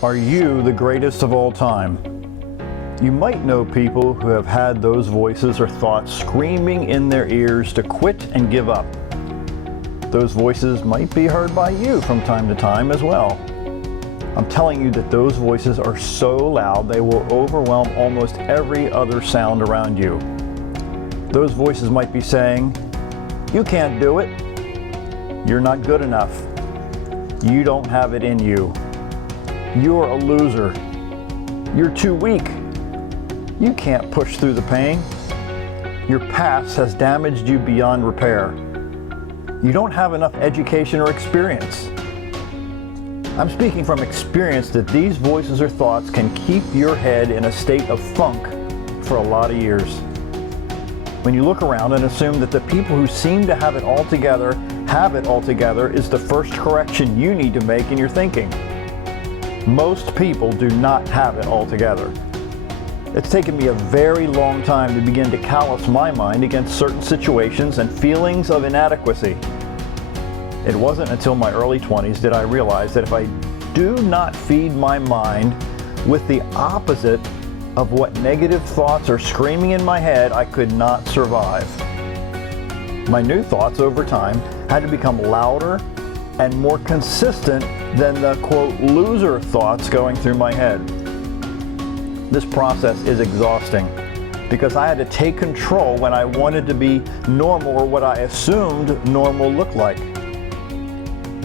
Are you the greatest of all time? You might know people who have had those voices or thoughts screaming in their ears to quit and give up. Those voices might be heard by you from time to time as well. I'm telling you that those voices are so loud they will overwhelm almost every other sound around you. Those voices might be saying, "You can't do it. You're not good enough. You don't have it in you. You're a loser. You're too weak. You can't push through the pain. Your past has damaged you beyond repair. You don't have enough education or experience." I'm speaking from experience that these voices or thoughts can keep your head in a state of funk for a lot of years. When you look around and assume that the people who seem to have it all together is the first correction you need to make in your thinking. Most people do not have it all together. It's taken me a very long time to begin to callous my mind against certain situations and feelings of inadequacy. It wasn't until my early 20s that I realized that if I do not feed my mind with the opposite of what negative thoughts are screaming in my head, I could not survive. My new thoughts over time had to become louder and more consistent than the, quote, loser thoughts going through my head. This process is exhausting because I had to take control when I wanted to be normal or what I assumed normal looked like.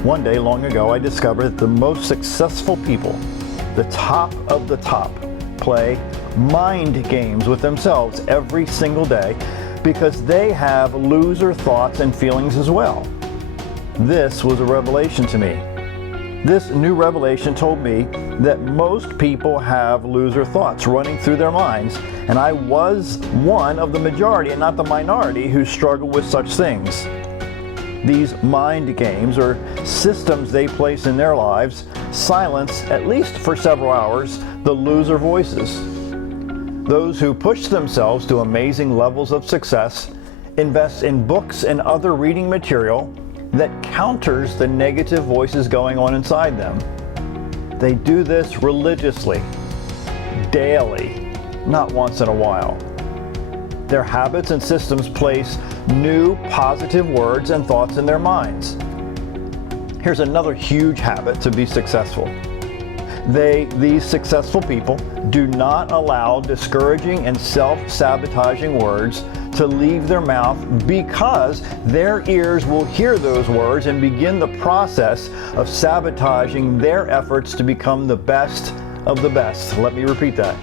One day long ago, I discovered that the most successful people, the top of the top, play mind games with themselves every single day because they have loser thoughts and feelings as well. This was a revelation to me. This new revelation told me that most people have loser thoughts running through their minds, and I was one of the majority and not the minority who struggle with such things. These mind games, or systems they place in their lives, silence, at least for several hours, the loser voices. Those who push themselves to amazing levels of success invest in books and other reading material that counters the negative voices going on inside them. They do this religiously, daily, not once in a while. Their habits and systems place new positive words and thoughts in their minds. Here's another huge habit to be successful. These successful people do not allow discouraging and self-sabotaging words to leave their mouth because their ears will hear those words and begin the process of sabotaging their efforts to become the best of the best. Let me repeat that.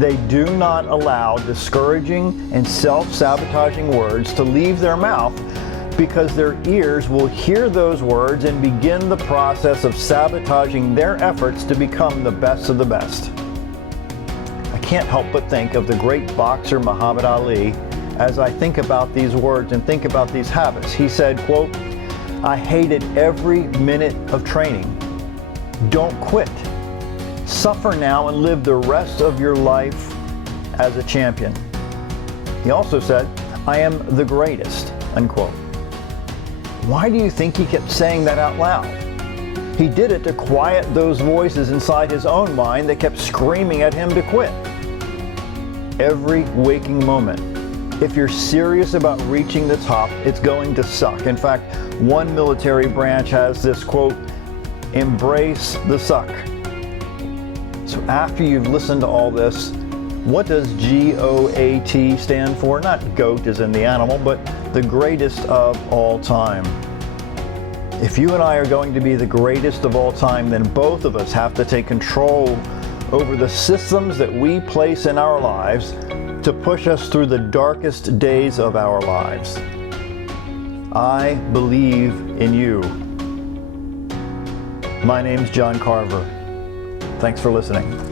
They do not allow discouraging and self-sabotaging words to leave their mouth because their ears will hear those words and begin the process of sabotaging their efforts to become the best of the best. I can't help but think of the great boxer Muhammad Ali as I think about these words and think about these habits. He said, quote, "I hated every minute of training. Don't quit. Suffer now and live the rest of your life as a champion." He also said, "I am the greatest," unquote. Why do you think he kept saying that out loud? He did it to quiet those voices inside his own mind that kept screaming at him to quit. Every waking moment, if you're serious about reaching the top, it's going to suck. In fact, one military branch has this quote, "Embrace the suck." So after you've listened to all this, what does G.O.A.T stand for? Not GOAT as in the animal, but the greatest of all time. If you and I are going to be the greatest of all time, then both of us have to take control over the systems that we place in our lives to push us through the darkest days of our lives. I believe in you. My name's John Carver. Thanks for listening.